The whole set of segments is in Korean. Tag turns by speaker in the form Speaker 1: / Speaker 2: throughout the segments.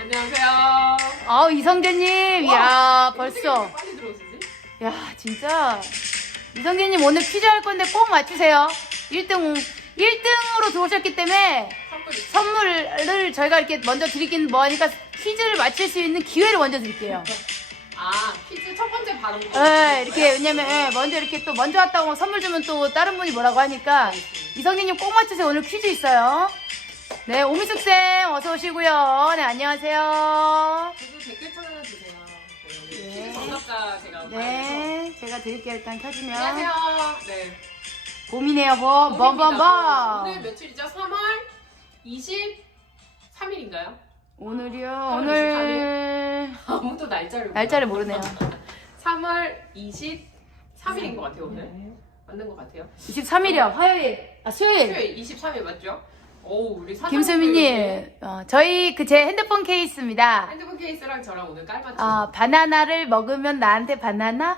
Speaker 1: 안녕하세요.
Speaker 2: 아 이성재님, 야 벌써.
Speaker 1: 빨리 들어오시지?
Speaker 2: 야 진짜 이성재님 오늘 퀴즈 할 건데 꼭 맞추세요. 1등 1등으로 들어오셨기 때문에
Speaker 1: 선물이
Speaker 2: 선물을 저희가 이렇게 먼저 드리긴 뭐하니까 퀴즈를 맞힐 수 있는 기회를 먼저 드릴게요.
Speaker 1: 아 퀴즈 첫 번째 발음.
Speaker 2: 네, 이렇게 왜냐면 예, 먼저 이렇게 또 먼저 왔다고 선물 주면 또 다른 분이 뭐라고 하니까 이성진님 꼭 맞추세요. 오늘 퀴즈 있어요. 네, 오미숙 쌤 어서 오시고요. 네, 안녕하세요.
Speaker 1: 저도 댓글 찾아주세요. 네,
Speaker 2: 네.
Speaker 1: 퀴즈 정답자 제가.
Speaker 2: 네, 제가 드릴게요. 일단 켜주면
Speaker 1: 안녕하세요. 네.
Speaker 2: 고민해요, 뭐. 뻔뻔뻔.
Speaker 1: 오늘 며칠이죠? 3월 23일인가요?
Speaker 2: 오늘이요.
Speaker 1: 3월
Speaker 2: 오늘
Speaker 1: 아무도 날짜를 몰라.
Speaker 2: 날짜를 모르네요.
Speaker 1: 3월 23일인 것 같아요 오늘. 맞는 것 같아요.
Speaker 2: 23일이요. 화요일. 아, 수요일.
Speaker 1: 수요일 23일 맞죠? 오 우리
Speaker 2: 김수미님, 어, 저희 그 제 핸드폰 케이스입니다.
Speaker 1: 핸드폰 케이스랑 저랑 오늘 깔맞춤.
Speaker 2: 아, 바나나를 먹으면 나한테 바나나?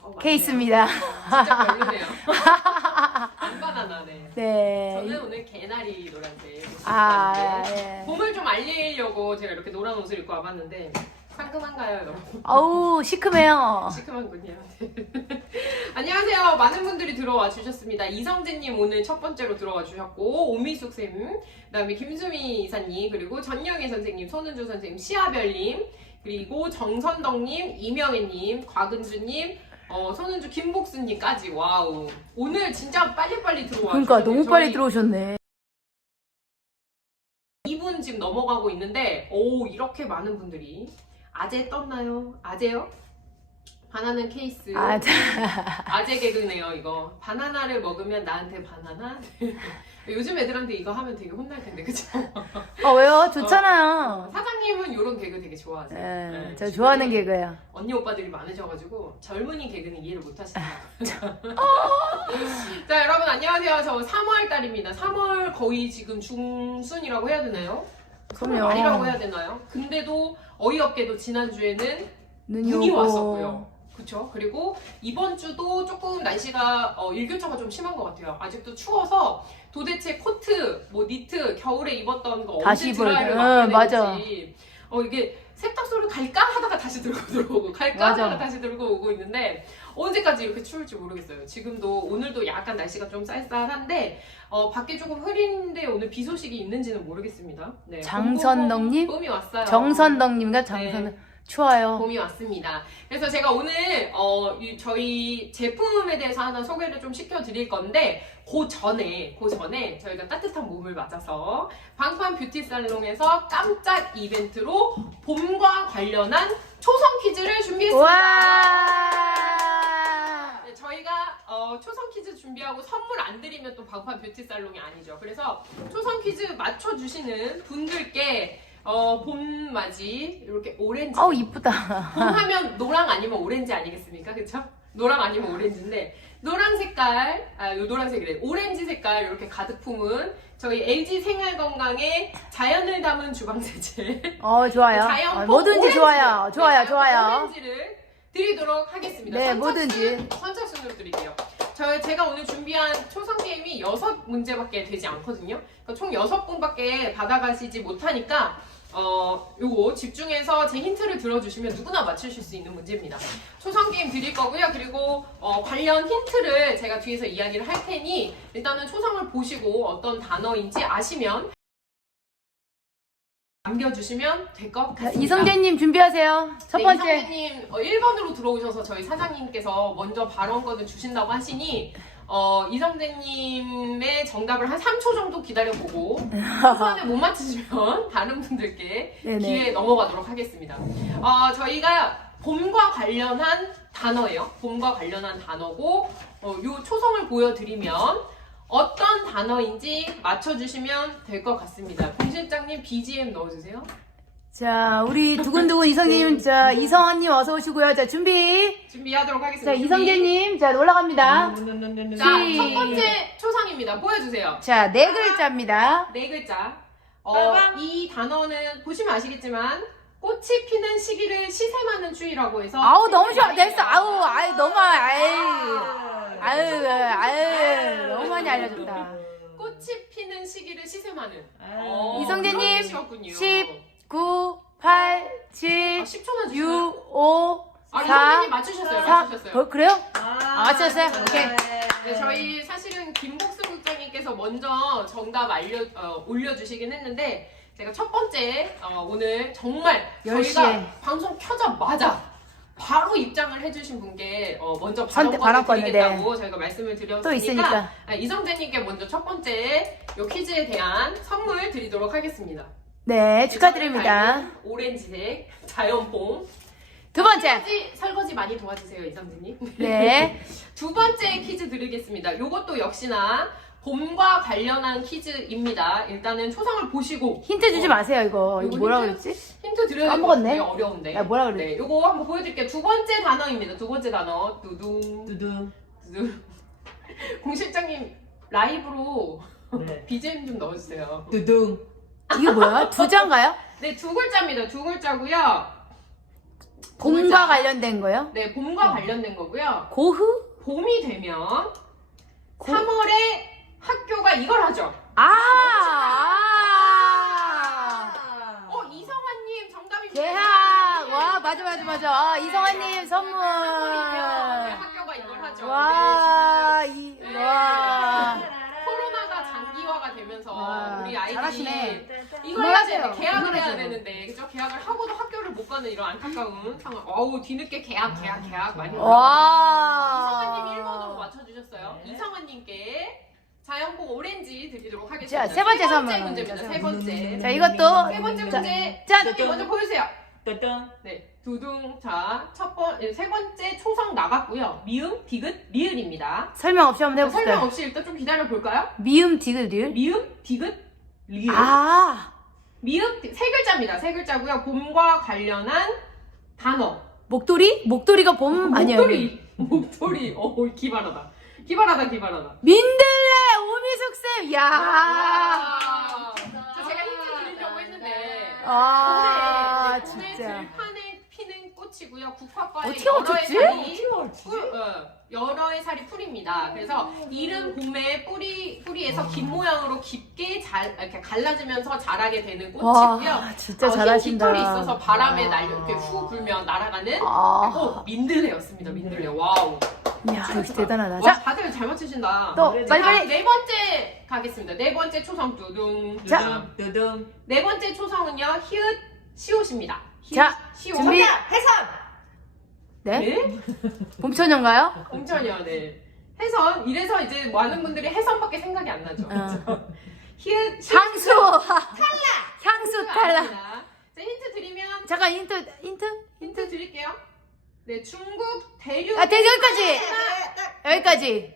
Speaker 1: 어, 맞네요.
Speaker 2: 케이스입니다.
Speaker 1: 진짜 별로네요. 안 바나나네.
Speaker 2: 네.
Speaker 1: 저는 오늘 개나리 노란색.
Speaker 2: 아,
Speaker 1: 네.
Speaker 2: 예.
Speaker 1: 봄을 좀 알리려고 제가 이렇게 노란 옷을 입고 와봤는데 상큼한가요, 여러분?
Speaker 2: 어우, 시큼해요.
Speaker 1: 시큼한군요. 안녕하세요. 많은 분들이 들어와 주셨습니다. 이성재님 오늘 첫 번째로 들어와 주셨고 오미숙 쌤, 그다음에 김수미 이사님, 그리고 전영애 선생님, 손은주 선생님, 시아별님, 그리고 정선덕님, 이명애님, 곽은주님. 어, 손은주 김복수님까지 와우 오늘 진짜 빨리빨리 들어와
Speaker 2: 그러니까. 너무 빨리 들어오셨네.
Speaker 1: 2분 지금 넘어가고 있는데 오 이렇게 많은 분들이 아재 떴나요? 아재요? 바나나 케이스
Speaker 2: 아, 자,
Speaker 1: 아재 개그네요 이거 바나나를 먹으면 나한테 바나나? 요즘 애들한테 이거 하면 되게 혼날 텐데 그쵸?
Speaker 2: 어, 왜요? 좋잖아요.
Speaker 1: 사장님은 이런 개그 되게 좋아하세요
Speaker 2: 예,
Speaker 1: 네,
Speaker 2: 저 좋아하는 개그예요.
Speaker 1: 언니 오빠들이 많으셔가지고 젊은이 개그는 이해를 못 하시네요 자 여러분 안녕하세요 저 3월 달입니다 3월 거의 지금 중순이라고 해야 되나요?
Speaker 2: 그럼요.
Speaker 1: 말이라고 해야 되나요? 근데도 어이없게도 지난 주에는
Speaker 2: 눈이,
Speaker 1: 눈이
Speaker 2: 오고.
Speaker 1: 왔었고요. 그쵸? 그리고 이번 주도 조금 날씨가 어, 일교차가 좀 심한 것 같아요. 아직도 추워서 도대체 코트, 뭐 니트, 겨울에 입었던 거
Speaker 2: 다시
Speaker 1: 언제
Speaker 2: 입어야
Speaker 1: 드라이를
Speaker 2: 돼. 응, 맞아.
Speaker 1: 되는지 어 이게 세탁소를 갈까 하다가 다시 들고 들어오고 갈까
Speaker 2: 맞아.
Speaker 1: 하다가 다시 들고 오고 있는데 언제까지 이렇게 추울지 모르겠어요. 지금도 오늘도 약간 날씨가 좀 쌀쌀한데 어, 밖에 조금 흐린데 오늘 비 소식이 있는지는 모르겠습니다. 네,
Speaker 2: 장선덕님?
Speaker 1: 봄이 왔어요.
Speaker 2: 정선덕님과
Speaker 1: 네.
Speaker 2: 정선 추워요.
Speaker 1: 봄이 왔습니다. 그래서 제가 오늘 어, 이- 저희 제품에 대해서 하나 소개를 좀 시켜드릴 건데 그 전에 그 전에 저희가 따뜻한 몸을 맞아서 방판 뷰티 살롱에서 깜짝 이벤트로 봄과 관련한 초성 퀴즈를 준비했습니다.
Speaker 2: 와.
Speaker 1: 네, 저희가 어, 초성 퀴즈 준비하고 선물 안 드리면 또 방판 뷰티 살롱이 아니죠. 그래서 초성 퀴즈 맞춰주시는 분들께 어, 봄맞이 이렇게 오렌지
Speaker 2: 어우 이쁘다.
Speaker 1: 봄 하면 노랑 아니면 오렌지 아니겠습니까? 그쵸? 노랑 아니면 오렌지인데 노랑 색깔, 아, 요 노란색이래. 오렌지 색깔 이렇게 가득 품은 저희 LG 생활 건강의 자연을 담은 주방 세제.
Speaker 2: 어 좋아요.
Speaker 1: 자연
Speaker 2: 어,
Speaker 1: 폼
Speaker 2: 뭐든지
Speaker 1: 오렌지.
Speaker 2: 좋아요.
Speaker 1: 네,
Speaker 2: 좋아요,
Speaker 1: 자연
Speaker 2: 좋아요.
Speaker 1: 오렌지를 드리도록 하겠습니다.
Speaker 2: 네,
Speaker 1: 선착순,
Speaker 2: 뭐든지.
Speaker 1: 선착순으로 드릴게요. 저 제가 오늘 준비한 초성 게임이 여섯 문제밖에 되지 않거든요. 그러니까 총 여섯 분밖에 받아가시지 못하니까 어 요거 집중해서 제 힌트를 들어주시면 누구나 맞추실 수 있는 문제입니다. 초성 게임 드릴 거고요. 그리고 어, 관련 힌트를 제가 뒤에서 이야기를 할 테니 일단은 초성을 보시고 어떤 단어인지 아시면 남겨주시면 될 것 같습니다.
Speaker 2: 이성재님 준비하세요. 첫
Speaker 1: 네,
Speaker 2: 번째.
Speaker 1: 이성재님 어, 1번으로 들어오셔서 저희 사장님께서 먼저 발언권을 주신다고 하시니 어, 이성재님의 정답을 한 3초 정도 기다려보고 초반에 못 맞추시면 다른 분들께
Speaker 2: 네네.
Speaker 1: 기회 넘어가도록 하겠습니다. 어, 저희가 봄과 관련한 단어예요. 봄과 관련한 단어고 어, 요 초성을 보여드리면 어떤 단어인지 맞춰주시면 될 것 같습니다. 본 실장님 BGM 넣어주세요.
Speaker 2: 자, 우리 두근두근 이성재님, 자, 이성원님 어서 오시고요. 자, 준비.
Speaker 1: 준비하도록 하겠습니다.
Speaker 2: 자. 이성재님, 자, 올라갑니다.
Speaker 1: 자,
Speaker 2: 시-
Speaker 1: 첫 번째 초상입니다. 보여주세요.
Speaker 2: 자, 네 글자입니다.
Speaker 1: 네 글자. 어. 이 단어는 보시면 아시겠지만 꽃이 피는 시기를 시샘하는 추위라고 해서
Speaker 2: 아우, 너무 좋아. 됐어. 아우, 아유, 너무, 아유. 아유, 아유, 너무 많이 알려줬다.
Speaker 1: 꽃이 피는 시기를 시샘하는
Speaker 3: 아.
Speaker 1: 어,
Speaker 2: 이성재님.
Speaker 1: 그런 뜻이 주셨군요.
Speaker 2: 10, 9, 8, 7,
Speaker 1: 아, 10초나 주셨어요?
Speaker 2: 6, 5,
Speaker 1: 아,
Speaker 2: 4,
Speaker 1: 이성진님 맞추셨어요.
Speaker 2: 3.
Speaker 1: 맞추셨어요.
Speaker 2: 어, 그래요?
Speaker 3: 아,
Speaker 2: 맞췄어요? 오케이.
Speaker 1: 네, 저희 사실은 김복수 국장님께서 먼저 정답 알려 어, 올려주시긴 했는데 제가 첫 번째 어, 오늘 정말
Speaker 2: 10시 에.
Speaker 1: 저희가 방송 켜자마자 바로 입장을 해주신 분께 어, 먼저
Speaker 2: 선택
Speaker 1: 발언권을
Speaker 2: 발언권을,
Speaker 1: 드리겠다고 저희가 말씀을
Speaker 2: 또
Speaker 1: 드렸으니까
Speaker 2: 있으니까.
Speaker 1: 아, 이성재님께 먼저 첫 번째 요 퀴즈에 대한 선물 드리도록 하겠습니다.
Speaker 2: 네, 축하드립니다.
Speaker 1: 오렌지색 자연봉
Speaker 2: 두 번째.
Speaker 1: 설거지, 설거지 많이 도와주세요 이성재님.
Speaker 2: 네.
Speaker 1: 두 번째 퀴즈 드리겠습니다. 요것도 역시나 봄과 관련한 퀴즈입니다. 일단은 초상을 보시고
Speaker 2: 힌트 주지
Speaker 1: 어,
Speaker 2: 마세요, 이거. 이거
Speaker 1: 이거
Speaker 2: 뭐라
Speaker 1: 힌트?
Speaker 2: 그랬지?
Speaker 1: 힌트 드려야
Speaker 2: 까먹었네.
Speaker 1: 되는데 어려운데.
Speaker 2: 야, 뭐라 그래?
Speaker 1: 네, 요거 한번 보여드릴게요. 두 번째 단어입니다. 두 번째 단어. 두둥.
Speaker 3: 두둥.
Speaker 1: 두둥. 공 실장님 라이브로
Speaker 3: 네.
Speaker 1: BGM 좀 넣어주세요.
Speaker 3: 두둥.
Speaker 2: 이게 뭐야? 두 장가요?
Speaker 1: 네, 두 글자입니다. 두 글자고요.
Speaker 2: 봄과 관련된 거요?
Speaker 1: 네, 봄과 관련된 거고요.
Speaker 2: 고흐?
Speaker 1: 봄이 되면
Speaker 2: 고-
Speaker 1: 3월에 학교가 이걸 하죠.
Speaker 2: 아! 아!
Speaker 1: 어, 이성환님 정답입니다.
Speaker 2: 개학! 와, 맞아, 맞아, 맞아. 아, 이성환님 선물.
Speaker 1: 네, 학교가 이걸 하죠.
Speaker 2: 와, 이,
Speaker 1: 네.
Speaker 2: 와.
Speaker 1: 네. 코로나가 장기화가 되면서
Speaker 2: 와,
Speaker 1: 우리 아이들이
Speaker 2: 잘하시네.
Speaker 1: 이걸 해야. 되는데 계약을 해야. 되는데 그죠? 계약을 하고도 학교를 못 가는 이런 안타까운 상황. 어우 뒤늦게 계약, 계약, 계약 많이.
Speaker 2: 와.
Speaker 1: 이성환님 1번으로 맞춰주셨어요.
Speaker 3: 네.
Speaker 1: 이성환님께 자연봉 오렌지 드리도록 하겠습니다.
Speaker 2: 자, 세 번째 선물.
Speaker 1: 문제입니다. 세 번째.
Speaker 2: 자, 이것도.
Speaker 1: 세 번째
Speaker 2: 자,
Speaker 1: 문제.
Speaker 2: 짠!
Speaker 1: 짠! 먼저 보여주세요.
Speaker 3: 두둥.
Speaker 1: 네, 두둥. 자, 첫 번, 예, 세 번째 초성 나갔고요. 미음, 디귿, 리을입니다.
Speaker 2: 설명 없이 한번
Speaker 1: 설명
Speaker 2: 해봅시다.
Speaker 1: 없이 일단 좀 기다려 볼까요?
Speaker 2: 미음, 디귿, 리을.
Speaker 1: 미음, 디귿, 리을.
Speaker 2: 아,
Speaker 1: 미음 디- 세 글자입니다. 세 글자고요. 봄과 관련한 단어.
Speaker 2: 목도리? 목도리가 봄 아니에요.
Speaker 1: 목도리. 목도리. 어, 기발하다. 기발하다, 기발하다.
Speaker 2: 민들레 오미숙 쌤. 야.
Speaker 1: 와. 저 제가 힌트 드리려고 했는데.
Speaker 2: 아,
Speaker 1: 네, 봄에
Speaker 2: 진짜.
Speaker 1: 들판에 피는 꽃이고요. 국화과의
Speaker 2: 어떻게
Speaker 1: 여러의
Speaker 2: 맞췄지?
Speaker 1: 살이
Speaker 3: 어떻게
Speaker 1: 꿀, 어, 여러의 살이 풀입니다. 그래서 이른 봄에 뿌리 뿌리에서 긴 모양으로 깊게 잘 이렇게 갈라지면서 자라게 되는 꽃이고요.
Speaker 2: 와, 진짜
Speaker 1: 어,
Speaker 2: 잘하신다.
Speaker 1: 깃털이 있어서 바람에
Speaker 2: 와.
Speaker 1: 날려 이렇게 후 불면 날아가는
Speaker 2: 아,
Speaker 1: 어, 민들레였습니다. 민들레. 와우.
Speaker 2: 야, 역시 대단하다.
Speaker 1: 와,
Speaker 2: 자,
Speaker 1: 다들 잘 맞추신다.
Speaker 2: 또
Speaker 3: 그래,
Speaker 2: 빨리
Speaker 1: 자,
Speaker 2: 빨리.
Speaker 1: 네 번째 가겠습니다. 네 번째 초성 두둥.
Speaker 2: 자.
Speaker 3: 두둥. 두둥.
Speaker 1: 네 번째 초성은요. 히읗 시옷입니다. 히읗,
Speaker 2: 자,
Speaker 1: 시옷.
Speaker 2: 준비.
Speaker 3: 해삼.
Speaker 2: 네?
Speaker 1: 네?
Speaker 2: 봄처녀인가요?
Speaker 1: 공천이요, 네. 해선. 이래서 이제 많은 분들이 해선밖에 생각이 안 나죠.
Speaker 2: 어.
Speaker 1: 히읗
Speaker 2: 향수. 탈락. 향수 탈락.
Speaker 1: 아닙니다. 자, 힌트 드리면
Speaker 2: 잠깐 힌트 힌트
Speaker 1: 힌트 드릴게요. 네, 중국 대륙
Speaker 2: 아, 대 여기까지.
Speaker 3: 네,
Speaker 2: 여기까지.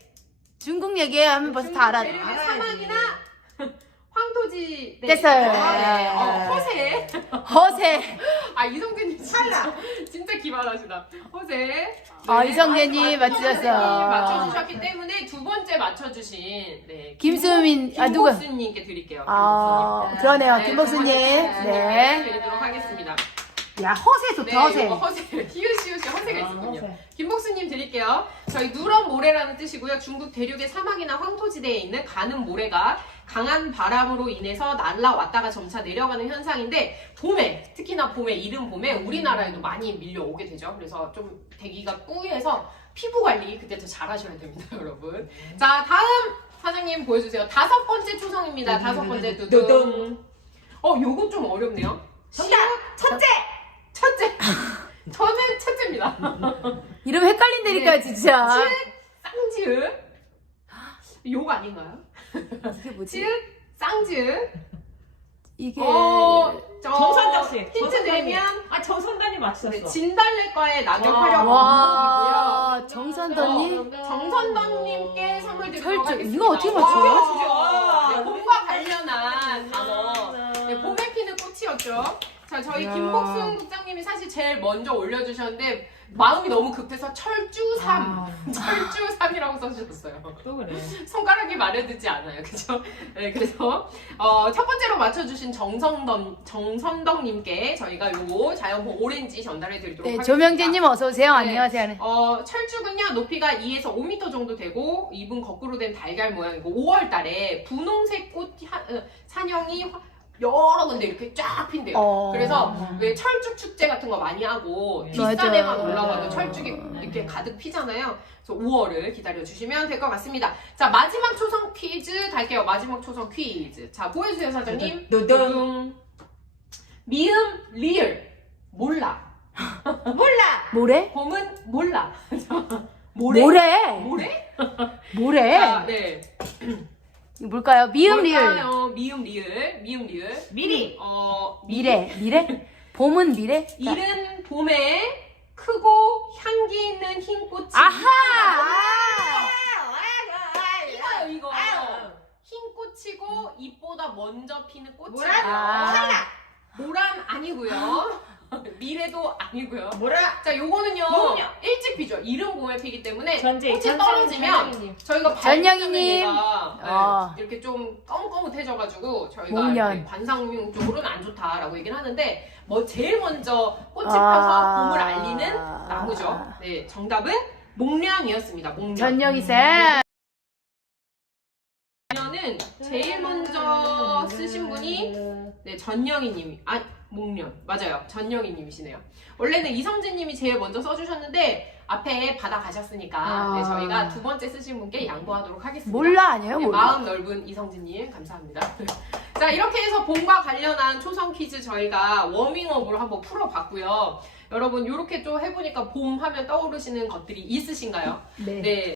Speaker 2: 중국 얘기하면 벌써 다 알아.
Speaker 1: 대륙의
Speaker 3: 알아야지.
Speaker 1: 사막이나 황토지 네.
Speaker 2: 됐어요.
Speaker 1: 아, 네. 어, 허세.
Speaker 2: 허세.
Speaker 1: 아 이성재님 진짜 진짜 기발하시다. 허세.
Speaker 2: 아, 이성재님
Speaker 1: 아,
Speaker 2: 맞추셨어요.
Speaker 1: 맞춰주셨기 때문에 두 번째 맞춰주신 네,
Speaker 2: 김수민, 아, 누구?
Speaker 1: 김복수님께 드릴게요.
Speaker 2: 아. 그러네요.
Speaker 1: 네,
Speaker 2: 김복수님.
Speaker 1: 네.
Speaker 2: 네.
Speaker 1: 드리도록 하겠습니다.
Speaker 2: 야, 허세
Speaker 1: 네,
Speaker 2: 좋다, 허세.
Speaker 1: 이거 허세. 히읗시옷이 허세가
Speaker 3: 아,
Speaker 1: 있었군요.
Speaker 3: 허세.
Speaker 1: 김복수님 드릴게요. 저희 누런 모래라는 뜻이고요. 중국 대륙의 사막이나 황토지대에 있는 가는 모래가 강한 바람으로 인해서 날라왔다가 점차 내려가는 현상인데 봄에 특히나 봄에 이른 봄에 우리나라에도 많이 밀려오게 되죠. 그래서 좀 대기가 뿌해서 피부 관리 그때 더 잘하셔야 됩니다, 여러분. 자 다음 사장님 보여주세요. 다섯 번째 초성입니다. 다섯 번째 두둥.
Speaker 3: 두둥.
Speaker 1: 어 요거 좀 어렵네요.
Speaker 3: 정답. 첫째.
Speaker 1: 첫째. 저는 첫째입니다.
Speaker 2: 이름 헷갈린다니까,
Speaker 1: 네.
Speaker 2: 진짜.
Speaker 1: 쌍지읒. 욕 아닌가요?
Speaker 2: 이게 뭐지?
Speaker 1: 지읒, 쌍지읒.
Speaker 2: 이게.
Speaker 1: 어, 저
Speaker 3: 정선자 씨.
Speaker 1: 힌트
Speaker 3: 정선자님.
Speaker 1: 내면
Speaker 3: 아 정선단이 맞추셨어.
Speaker 1: 네, 진달래과의 낙엽하려고
Speaker 2: 와, 정선더님?
Speaker 1: 정선덕님께 선물 드리도록
Speaker 2: 철저-
Speaker 1: 하겠습니다.
Speaker 2: 이거 어떻게
Speaker 1: 와,
Speaker 3: 맞춰요?
Speaker 1: 네, 봄과 관련한 단어. 네, 봄에 피는 꽃이었죠. 자, 저희
Speaker 2: 이야.
Speaker 1: 김복순 국장님이 사실 제일 먼저 올려주셨는데 마음이 너무 급해서 철주삼,
Speaker 2: 아.
Speaker 1: 철주삼이라고 써주셨어요.
Speaker 3: 또 그래.
Speaker 1: 손가락이 마르지 않아요, 그죠? 네, 그래서 어, 첫 번째로 맞춰주신 정선덕 정선덕님께 저희가 요거 자연봉 오렌지 전달해드리도록
Speaker 2: 네,
Speaker 1: 하겠습니다.
Speaker 2: 조명재님 어서 오세요.
Speaker 1: 네.
Speaker 2: 안녕하세요.
Speaker 1: 어, 철쭉은요, 높이가 2에서 5m 정도 되고, 잎은 거꾸로 된 달걀 모양이고, 5월 달에 분홍색 꽃 하- 어, 산형이 화- 여러 군데 이렇게 쫙 핀대요.
Speaker 2: 어.
Speaker 1: 그래서 왜 철쭉 축제 같은 거 많이 하고 뒷산에만
Speaker 2: 맞아.
Speaker 1: 올라가도
Speaker 3: 맞아.
Speaker 1: 철쭉이 이렇게 가득 피잖아요. 그래서 5월을 기다려 주시면 될 것 같습니다. 자 마지막 초성 퀴즈 갈게요. 마지막 초성 퀴즈. 자 보여주세요 사장님.
Speaker 3: 두둥.
Speaker 1: 미음 리을 몰라.
Speaker 3: 몰라.
Speaker 2: 모래?
Speaker 1: 봄은 몰라. 모래.
Speaker 2: 모래?
Speaker 1: 모래?
Speaker 2: 모래?
Speaker 1: 자, 네.
Speaker 2: 이거 뭘까요? 미음 리을.
Speaker 1: 뭘까요? 미음 리을. 미음 리을.
Speaker 3: 미리.
Speaker 1: 어
Speaker 2: 미래. 미래? 봄은 미래? 자.
Speaker 1: 이른 봄에 크고 향기 있는 흰 꽃이
Speaker 2: 아하!
Speaker 1: 이거요 이거
Speaker 3: 아유.
Speaker 1: 흰 꽃이고 잎보다 먼저 피는 꽃이에요
Speaker 3: 모란?
Speaker 2: 아.
Speaker 1: 모란 아니고요 미래도 아니고요
Speaker 3: 뭐라?
Speaker 1: 자 요거는요
Speaker 3: 봄이요.
Speaker 1: 일찍 피죠 이른 봄에 피기 때문에
Speaker 3: 전제
Speaker 1: 꽃이 떨어지면 저희가
Speaker 2: 전영이님.
Speaker 1: 발견하면 얘가 네,
Speaker 2: 어.
Speaker 1: 이렇게 좀 꺼뭇꺼뭇해져가지고 저희가
Speaker 2: 목련.
Speaker 1: 이렇게 관상용 쪽으로는 안 좋다라고 얘기를 하는데 뭐 제일 먼저 꽃이
Speaker 2: 아.
Speaker 1: 펴서 봄을 알리는 나무죠. 네, 정답은 목련이었습니다. 목련.
Speaker 2: 전영희 쌤.
Speaker 1: 목련은 제일 먼저 쓰신 분이 네 전영희님이 아 목련 맞아요 전영희님이시네요. 원래는 이성진님이 제일 먼저 써주셨는데 앞에 받아 가셨으니까
Speaker 2: 아.
Speaker 1: 네, 저희가 두 번째 쓰신 분께 양보하도록 하겠습니다.
Speaker 2: 몰라 아니에요?
Speaker 1: 네,
Speaker 2: 몰라.
Speaker 1: 마음 넓은 이성진님 감사합니다. 자 이렇게 해서 봄과 관련한 초성 퀴즈 저희가 워밍업으로 한번 풀어봤고요. 여러분 이렇게 좀 해보니까 봄 하면 떠오르시는 것들이 있으신가요?
Speaker 2: 네.
Speaker 1: 네.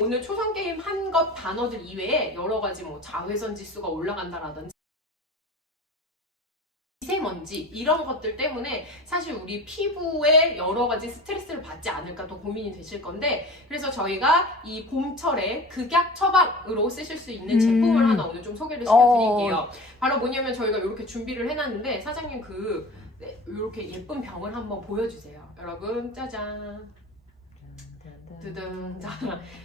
Speaker 1: 오늘 초성 게임 한 것 단어들 이외에 여러 가지 뭐 자외선 지수가 올라간다라든지 미세먼지 이런 것들 때문에 사실 우리 피부에 여러 가지 스트레스를 받지 않을까 또 고민이 되실 건데 그래서 저희가 이 봄철에 극약 처방으로 쓰실 수 있는
Speaker 2: 음.
Speaker 1: 제품을 하나 오늘 좀 소개를 시켜드릴게요. 바로 뭐냐면 저희가 이렇게 준비를 해놨는데 사장님 그 네, 이렇게 예쁜 병을 한번 보여주세요. 여러분 짜잔. 두둥. 자,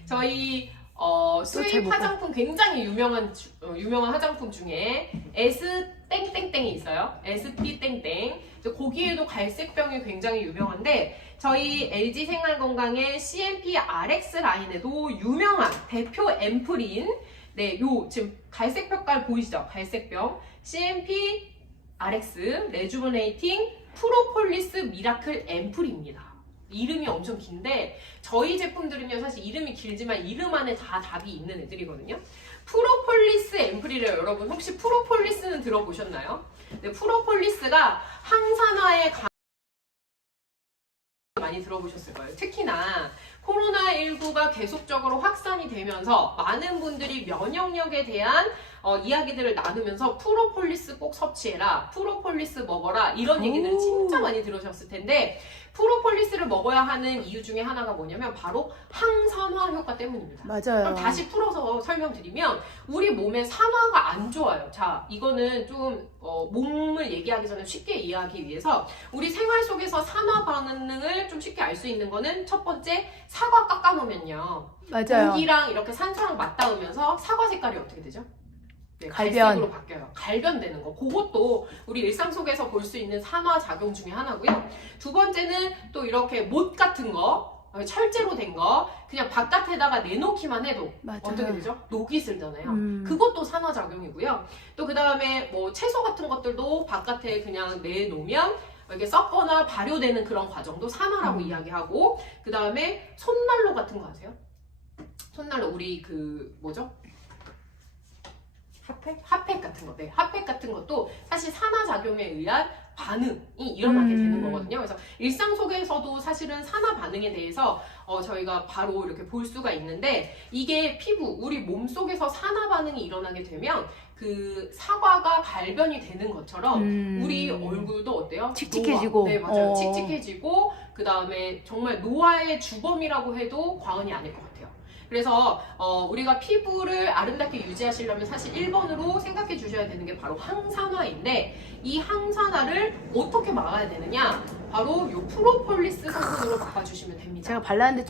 Speaker 1: 저희 어,
Speaker 2: 잘
Speaker 1: 수입. 화장품 굉장히 유명한 주- 어, 유명한 화장품 중에 S 땡땡땡이 있어요. ST 땡땡. 이제 거기에도 갈색병이 굉장히 유명한데 저희 LG 생활건강의 CMP RX 라인에도 유명한 대표 앰플인 네, 요 지금 갈색 벽깔 보이시죠? 갈색병 CMP RX 레주브네이팅 프로폴리스 미라클 앰플입니다. 이름이 엄청 긴데 저희 제품들은요 사실 이름이 길지만 이름 안에 다 답이 있는 애들이거든요. 프로폴리스 앰플이래요 여러분 혹시 프로폴리스는 들어보셨나요? 네, 프로폴리스가 항산화에 강 많이 들어보셨을 거예요. 특히나 코로나19가 계속적으로 확산이 되면서 많은 분들이 면역력에 대한 어, 이야기들을 나누면서 프로폴리스 꼭 섭취해라, 프로폴리스 먹어라 이런 얘기들을
Speaker 2: 오.
Speaker 1: 진짜 많이 들으셨을 텐데 프로폴리스를 먹어야 하는 이유 중에 하나가 뭐냐면 바로 항산화 효과 때문입니다.
Speaker 2: 맞아요.
Speaker 1: 그럼 다시 풀어서 설명드리면 우리 몸의 산화가 안 좋아요. 자, 이거는 좀 어, 몸을 얘기하기 전에 쉽게 이해하기 위해서 우리 생활 속에서 산화 반응을 좀 쉽게 알 수 있는 거는 첫 번째 사과 깎아놓으면요.
Speaker 2: 맞아요.
Speaker 1: 공기랑 이렇게 산소랑 맞닿으면서 사과 색깔이 어떻게 되죠? 네,
Speaker 2: 갈변.
Speaker 1: 갈색으로 바뀌어요. 갈변되는 거. 그것도 우리 일상 속에서 볼 수 있는 산화 작용 중에 하나고요. 두 번째는 또 이렇게 못 같은 거, 어, 철제로 된 거, 그냥 바깥에다가 내놓기만 해도
Speaker 2: 맞아요.
Speaker 1: 어떻게 되죠? 녹이 슬잖아요.
Speaker 2: 음.
Speaker 1: 그것도 산화 작용이고요. 또 그 다음에 뭐 채소 같은 것들도 바깥에 그냥 내놓으면 이렇게 썩거나 발효되는 그런 과정도 산화라고
Speaker 2: 음.
Speaker 1: 이야기하고 그 다음에 손난로 같은 거 아세요? 손난로 우리 그 뭐죠? 핫팩? 핫팩 같은 거, 네. 핫팩 같은 것도 사실 산화작용에 의한 반응이 일어나게
Speaker 2: 음.
Speaker 1: 되는 거거든요. 그래서 일상 속에서도 사실은 산화 반응에 대해서 어, 저희가 바로 이렇게 볼 수가 있는데 이게 피부, 우리 몸 속에서 산화 반응이 일어나게 되면 그 사과가 갈변이 되는 것처럼
Speaker 2: 음.
Speaker 1: 우리 얼굴도 어때요?
Speaker 2: 칙칙해지고.
Speaker 1: 노화. 네, 맞아요.
Speaker 2: 어.
Speaker 1: 칙칙해지고 그 다음에 정말 노화의 주범이라고 해도 과언이 아닐 것 같아요. 그래서 어, 우리가 피부를 아름답게 유지하시려면 사실 1번으로 생각해 주셔야 되는 게 바로 항산화인데 이 항산화를 어떻게 막아야 되느냐? 바로 이 프로폴리스 성분으로 막아주시면 됩니다.
Speaker 2: 제가 발랐는데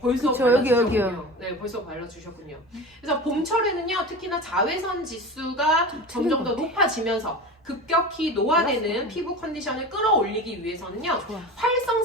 Speaker 1: 벌써
Speaker 2: 그쵸, 여기,
Speaker 1: 발라주셨군요.
Speaker 2: 여기요.
Speaker 1: 네, 벌써 발라주셨군요. 그래서 봄철에는요, 특히나 자외선 지수가 점점 더 높아지면서 급격히 노화되는 피부 컨디션을 끌어올리기 위해서는요,
Speaker 2: 좋아.
Speaker 1: 활성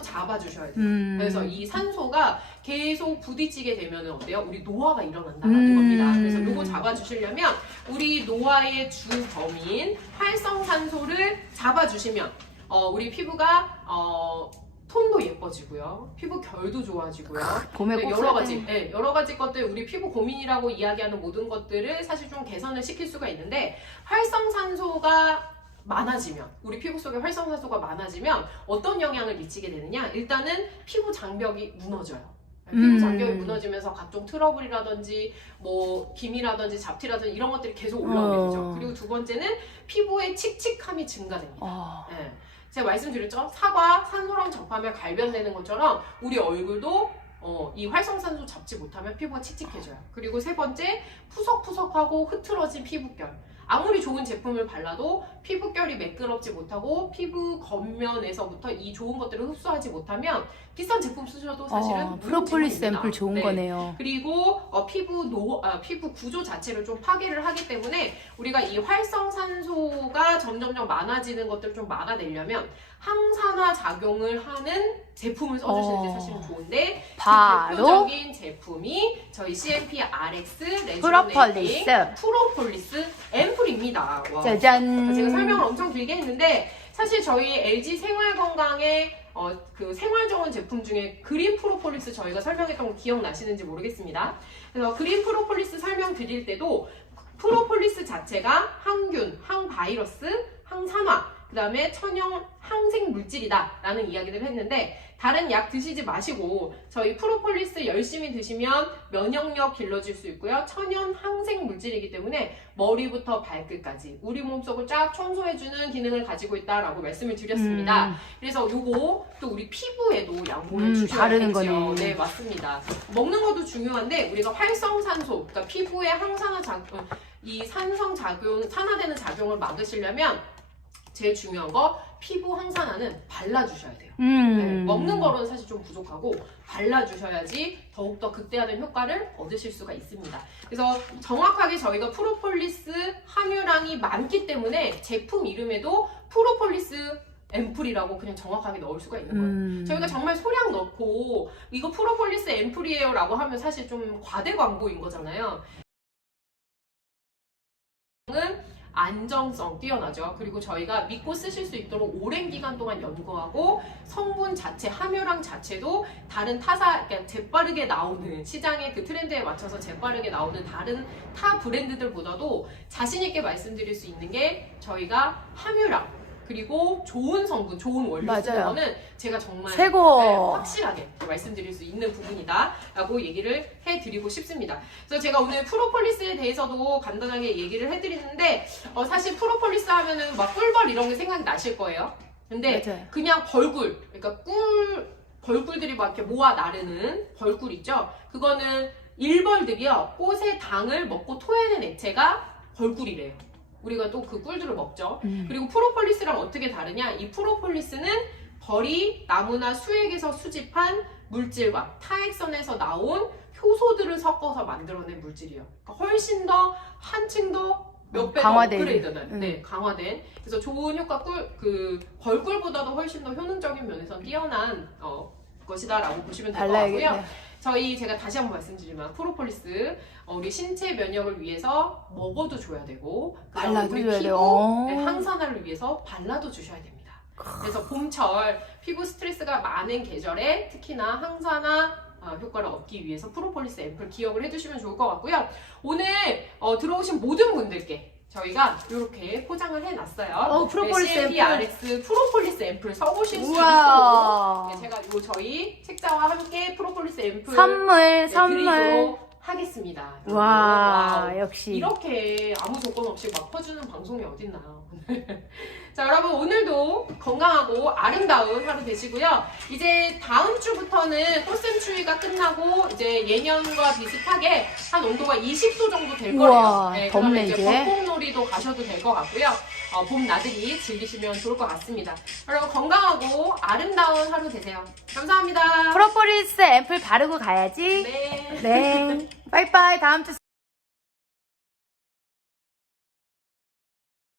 Speaker 1: 산소부터 잡아주셔야 돼요.
Speaker 2: 음.
Speaker 1: 그래서 이 산소가 계속 부딪히게 되면 어때요? 우리 노화가 일어난다는
Speaker 2: 음.
Speaker 1: 겁니다. 그래서 요거 잡아주시려면 우리 노화의 주 범인 활성산소를 잡아주시면 어, 우리 피부가 어, 톤도 예뻐지고요. 피부 결도 좋아지고요.
Speaker 2: 봄에
Speaker 1: 네,
Speaker 2: 꼭
Speaker 1: 여러 가지,
Speaker 2: 돼.
Speaker 1: 네, 여러 가지 것들 우리 피부 고민이라고 이야기하는 모든 것들을 사실 좀 개선을 시킬 수가 있는데 활성산소가 많아지면 우리 피부 속에 활성산소가 많아지면 어떤 영향을 미치게 되느냐? 일단은 피부 장벽이 무너져요. 네, 피부
Speaker 2: 음.
Speaker 1: 장벽이 무너지면서 각종 트러블이라든지 뭐 기미라든지 잡티라든지 이런 것들이 계속 올라오게
Speaker 2: 어.
Speaker 1: 되죠. 그리고 두 번째는 피부의 칙칙함이 증가됩니다.
Speaker 2: 어.
Speaker 1: 네. 제가 말씀드렸죠. 사과 산소랑 접하면 갈변되는 것처럼 우리 얼굴도 어, 이 활성산소 잡지 못하면 피부가 칙칙해져요. 그리고 세 번째, 푸석푸석하고 흐트러진 피부결. 아무리 좋은 제품을 발라도 피부결이 매끄럽지 못하고 피부 겉면에서부터 이 좋은 것들을 흡수하지 못하면 비싼 제품 쓰셔도 사실은
Speaker 2: 어, 프로폴리스. 앰플 좋은
Speaker 1: 네.
Speaker 2: 거네요.
Speaker 1: 그리고 어, 피부 노 아, 피부 구조 자체를 좀 파괴를 하기 때문에 우리가 이 활성산소가 점점점 많아지는 것들을 좀 막아내려면 항산화 작용을 하는 제품을 써주시는 게
Speaker 2: 어.
Speaker 1: 사실은 좋은데 그
Speaker 2: 바로
Speaker 1: 대표적인 제품이 저희 CMP RX 레지오네이팅
Speaker 2: 프로폴리스.
Speaker 1: 프로폴리스 앰플입니다. 와.
Speaker 2: 짜잔.
Speaker 1: 제가 설명을 엄청 길게 했는데 사실 저희 LG 생활 건강의 어, 그 생활 정원 제품 중에 그린 프로폴리스 저희가 설명했던 거 기억나시는지 모르겠습니다. 그래서 그린 프로폴리스 설명 드릴 때도 프로폴리스 자체가 항균, 항바이러스, 항산화, 그 다음에 천연 항생 물질이다 라는 이야기를 했는데 다른 약 드시지 마시고 저희 프로폴리스 열심히 드시면 면역력 길러줄 수 있고요. 천연 항생 물질이기 때문에 머리부터 발끝까지 우리 몸속을 쫙 청소해주는 기능을 가지고 있다라고 말씀을 드렸습니다.
Speaker 2: 음.
Speaker 1: 그래서 요거 또 우리 피부에도 양보를
Speaker 2: 음,
Speaker 1: 주셔야겠죠.
Speaker 2: 네,
Speaker 1: 맞습니다. 먹는 것도 중요한데 우리가 활성산소, 그러니까 피부에 항산화 작용, 이 산성 작용, 산화되는 작용을 막으시려면 제일 중요한 거 피부 항산화는 발라주셔야 돼요.
Speaker 2: 음.
Speaker 1: 네, 먹는 거로는 사실 좀 부족하고 발라주셔야지 더욱더 극대화된 효과를 얻으실 수가 있습니다. 그래서 정확하게 저희가 프로폴리스 함유량이 많기 때문에 제품 이름에도 프로폴리스 앰플이라고 그냥 정확하게 넣을 수가 있는 거예요.
Speaker 2: 음.
Speaker 1: 저희가 정말 소량 넣고 이거 프로폴리스 앰플이에요 라고 하면 사실 좀 과대 광고인 거잖아요. 안정성 뛰어나죠. 그리고 저희가 믿고 쓰실 수 있도록 오랜 기간 동안 연구하고 성분 자체, 함유량 자체도 다른 타사, 그러니까 재빠르게 나오는 시장의 그 트렌드에 맞춰서 재빠르게 나오는 다른 타 브랜드들보다도 자신있게 말씀드릴 수 있는 게 저희가 함유량, 그리고 좋은 성분, 좋은 원료
Speaker 2: 맞아요.
Speaker 1: 쓰는 거는 제가 정말
Speaker 2: 최고.
Speaker 1: 네, 확실하게 말씀드릴 수 있는 부분이다라고 얘기를 해드리고 싶습니다. 그래서 제가 오늘 프로폴리스에 대해서도 간단하게 얘기를 해드리는데 어, 사실 프로폴리스 하면은 막 꿀벌 이런 게 생각이 나실 거예요. 근데
Speaker 2: 맞아요.
Speaker 1: 그냥 벌꿀, 그러니까 꿀 벌꿀들이 막 이렇게 모아 나르는 벌꿀 있죠. 그거는 일벌들이요 꽃의 당을 먹고 토해낸 액체가 벌꿀이래요. 우리가 또 그 꿀들을 먹죠.
Speaker 2: 음.
Speaker 1: 그리고 프로폴리스랑 어떻게 다르냐? 이 프로폴리스는 벌이 나무나 수액에서 수집한 물질과 타액선에서 나온 효소들을 섞어서 만들어낸 물질이에요. 그러니까 훨씬 더 한층 더 몇배더
Speaker 2: 강화된.
Speaker 1: 업그레이드된,
Speaker 2: 음.
Speaker 1: 네, 강화된. 그래서 좋은 효과 꿀, 그 벌꿀보다도 훨씬 더 효능적인 면에서 뛰어난 어, 것이다라고 보시면 될 것 같고요. 저희 제가 다시 한번 말씀드리면 프로폴리스 어, 우리 신체 면역을 위해서 먹어도 줘야 되고
Speaker 2: 발라도
Speaker 1: 우리
Speaker 2: 줘야
Speaker 1: 피부
Speaker 2: 돼요. 어.
Speaker 1: 네, 항산화를 위해서 발라도 주셔야 됩니다. 그래서 봄철 피부 스트레스가 많은 계절에 특히나 항산화 어, 효과를 얻기 위해서 프로폴리스 앰플 기억을 해주시면 좋을 것 같고요. 오늘 어, 들어오신 모든 분들께 저희가 이렇게 포장을 해놨어요.
Speaker 2: 어, 프로폴리스
Speaker 1: 네, CMP
Speaker 2: 앰플.
Speaker 1: RX 프로폴리스 앰플 써보실 수
Speaker 2: 우와.
Speaker 1: 네, 제가 요 저희 책자와 함께 프로폴리스 앰플
Speaker 2: 선물,
Speaker 1: 네,
Speaker 2: 선물.
Speaker 1: 드리도록 하겠습니다.
Speaker 2: 와,
Speaker 1: 와우.
Speaker 2: 역시.
Speaker 1: 이렇게 아무 조건 없이 막 퍼주는 방송이 어딨나요? 자, 여러분 오늘도 건강하고 아름다운 하루 되시고요. 이제 다음 주부터는 꽃샘 추위가 끝나고 이제 예년과 비슷하게 한 온도가 20도 정도 될
Speaker 2: 우와,
Speaker 1: 거예요. 네,
Speaker 2: 덥네,
Speaker 1: 그러면 이제
Speaker 2: 이제.
Speaker 1: 벚꽃놀이도 가셔도 될 것 같고요. 어, 봄 나들이 즐기시면 좋을 것 같습니다. 여러분 건강하고 아름다운 하루 되세요. 감사합니다.
Speaker 2: 프로폴리스 앰플 바르고 가야지.
Speaker 1: 네.
Speaker 2: 네. 빠이빠이. 다음 주